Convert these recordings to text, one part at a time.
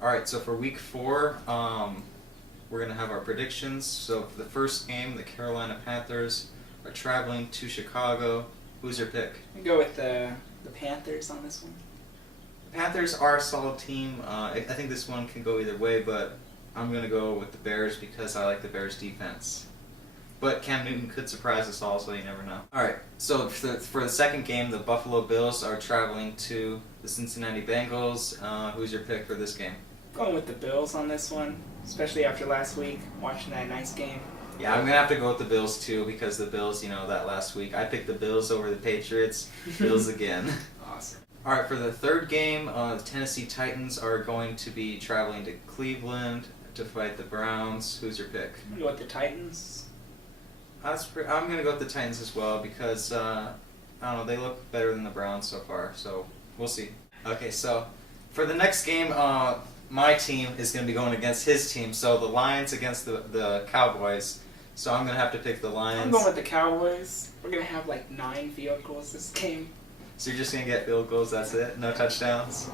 Alright, so for week 4, we're going to have our predictions. So for the first game, the Carolina Panthers are traveling to Chicago. Who's your pick? I go with the Panthers on this one. The Panthers are a solid team. I think this one can go either way, but I'm going to go with the Bears because I like the Bears defense. But Cam Newton could surprise us all, so you never know. Alright, so for the second game, the Buffalo Bills are traveling to the Cincinnati Bengals. Who's your pick for this game? Going with the Bills on this one, especially after last week, watching that nice game. Yeah, I'm going to have to go with the Bills too because the Bills, that last week, I picked the Bills over the Patriots. Bills again. Awesome. Alright, for the third game, the Tennessee Titans are going to be traveling to Cleveland to fight the Browns. Who's your pick? I'm going to go with the Titans. I'm going to go with the Titans as well because, I don't know, they look better than the Browns so far, so we'll see. Okay, so for the next game, my team is going to be going against his team, so the Lions against the Cowboys, so I'm going to have to pick the Lions. I'm going with the Cowboys. We're going to have like 9 field goals this game. So you're just going to get field goals, that's it? No touchdowns?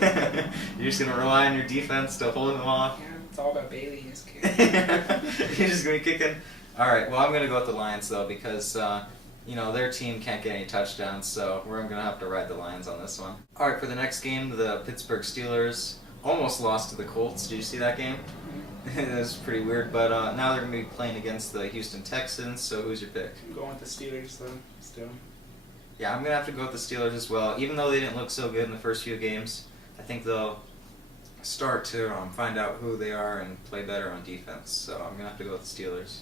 You're just going to rely on your defense to hold them off? Yeah, it's all about Bailey and his kid. You're just going to be kicking? Alright, well I'm going to go with the Lions though because, their team can't get any touchdowns, so we're going to have to ride the Lions on this one. Alright, for the next game, the Pittsburgh Steelers almost lost to the Colts. Did you see that game? It was pretty weird, but now they're going to be playing against the Houston Texans, so who's your pick? I'm going with the Steelers though, still. Yeah, I'm going to have to go with the Steelers as well. Even though they didn't look so good in the first few games, I think they'll start to find out who they are and play better on defense, so I'm going to have to go with the Steelers.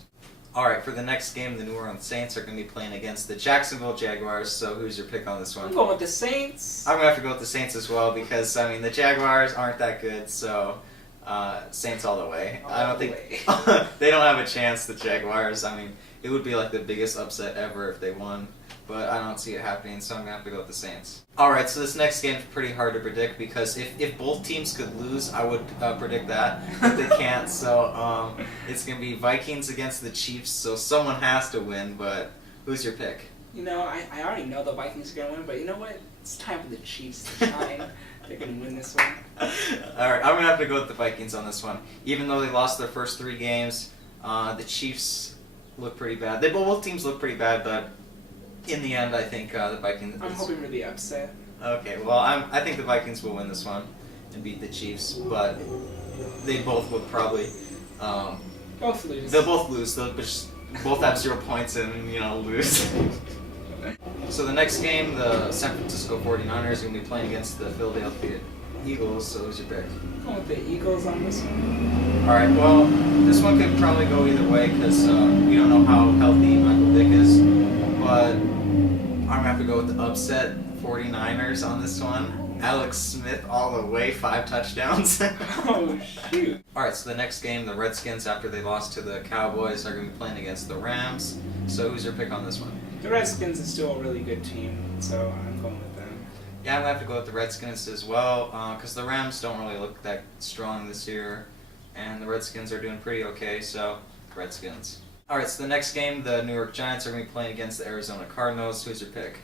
Alright, for the next game, the New Orleans Saints are going to be playing against the Jacksonville Jaguars, so who's your pick on this one? I'm going with the Saints. I'm going to have to go with the Saints as well because, the Jaguars aren't that good, so Saints all the way. I don't think they don't have a chance, the Jaguars. It would be like the biggest upset ever if they won, but I don't see it happening, so I'm going to have to go with the Saints. Alright, so this next game is pretty hard to predict because if both teams could lose, I would predict that, but they can't, so it's going to be Vikings against the Chiefs, so someone has to win, but who's your pick? I already know the Vikings are going to win, but you know what? It's time for the Chiefs to shine. They're going to win this one. Alright, I'm going to have to go with the Vikings on this one. Even though they lost their first 3 games, the Chiefs look pretty bad. Both teams look pretty bad, but in the end, I think the Vikings... I'm hoping for the upset. Okay, well, I think the Vikings will win this one and beat the Chiefs, but they both would probably... both lose. They'll both lose. They'll both have 0 points and, lose. So the next game, the San Francisco 49ers are going to be playing against the Philadelphia Eagles, so who's your pick? I'm going with the Eagles on this one. Alright, well, this one could probably go either way because we don't know how healthy Michael Vick is, but I'm going to have to go with the upset 49ers on this one. Alex Smith all the way, 5 touchdowns. Oh, shoot. Alright, so the next game, the Redskins, after they lost to the Cowboys, are going to be playing against the Rams. So who's your pick on this one? The Redskins is still a really good team, so I'm going with them. Yeah, I'm going to have to go with the Redskins as well, because the Rams don't really look that strong this year, and the Redskins are doing pretty okay, so Redskins. Alright, so the next game, the New York Giants are going to be playing against the Arizona Cardinals. Who's your pick?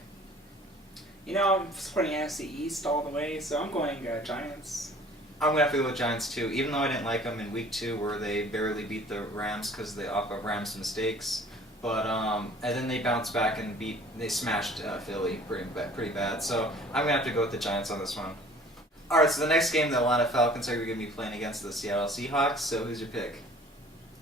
I'm supporting NFC East all the way, so I'm going Giants. I'm going to have to go with Giants too, even though I didn't like them in Week 2 where they barely beat the Rams because off of Rams' mistakes. But and then they bounced back and they smashed Philly pretty bad. So I'm going to have to go with the Giants on this one. Alright, so the next game, the Atlanta Falcons are going to be playing against the Seattle Seahawks. So who's your pick?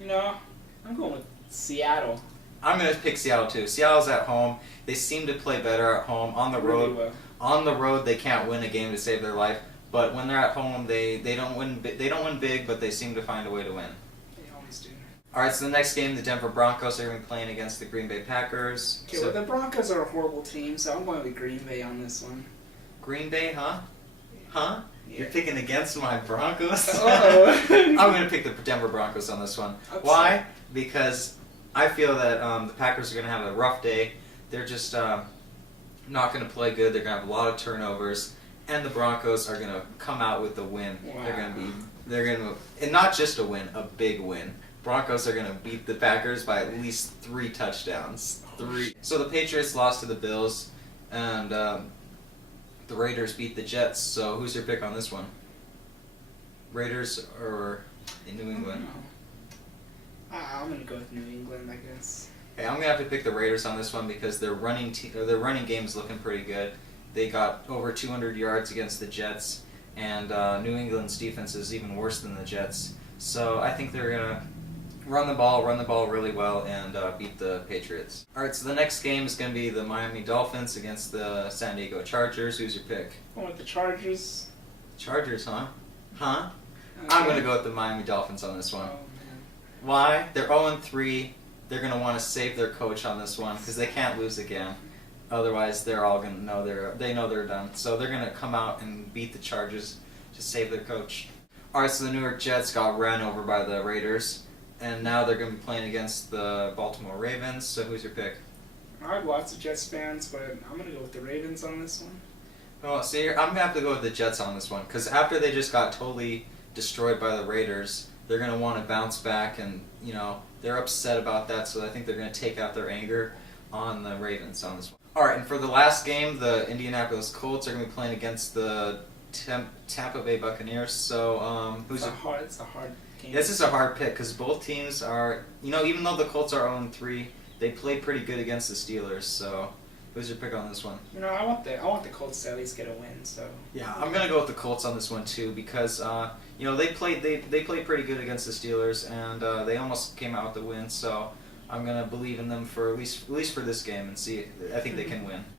I'm going with Seattle. I'm going to pick Seattle too. Seattle's at home. They seem to play better at home. On the road, Really well. On the road, they can't win a game to save their life. But when they're at home, they don't win. They don't win big, but they seem to find a way to win. They always do. All right, so the next game, the Denver Broncos are going to be playing against the Green Bay Packers. Okay, well, the Broncos are a horrible team, so I'm going with Green Bay on this one. Green Bay, huh? Yeah. You're picking against my Broncos? Uh-oh. I'm going to pick the Denver Broncos on this one. Upset. Why? Because I feel that the Packers are going to have a rough day. They're just not going to play good. They're going to have a lot of turnovers. And the Broncos are going to come out with a win. Wow. They're going to, and not just a win, a big win. Broncos are going to beat the Packers by at least 3 touchdowns. 3. So the Patriots lost to the Bills, and the Raiders beat the Jets. So who's your pick on this one? Raiders or in New England? I'm gonna go with New England, I guess. Okay, I'm gonna have to pick the Raiders on this one because their running game is looking pretty good. They got over 200 yards against the Jets, and New England's defense is even worse than the Jets. So I think they're gonna run the ball really well, and beat the Patriots. All right, so the next game is gonna be the Miami Dolphins against the San Diego Chargers. Who's your pick? Going with the Chargers. Chargers, huh? Huh? Okay. I'm gonna go with the Miami Dolphins on this one. Oh man. Why? They're 0-3. They're going to want to save their coach on this one because they can't lose again. Otherwise, they're all going to know they're done. So they're going to come out and beat the Chargers to save their coach. All right, so the New York Jets got ran over by the Raiders, and now they're going to be playing against the Baltimore Ravens. So who's your pick? I have lots of Jets fans, but I'm gonna go with the Ravens on this one. Oh, see, I'm going to have to go with the Jets on this one because after they just got totally destroyed by the Raiders, they're going to want to bounce back, and they're upset about that, so I think they're going to take out their anger on the Ravens on this one. All right, and for the last game, the Indianapolis Colts are going to be playing against the Tampa Bay Buccaneers. So It's a hard game. This is a hard pick because both teams are, even though the Colts are 0-3, they play pretty good against the Steelers. So who's your pick on this one? I want the Colts to at least get a win. So yeah, I'm gonna go with the Colts on this one too because they played pretty good against the Steelers, and they almost came out with the win. So I'm gonna believe in them for at least for this game and see. I think they can win.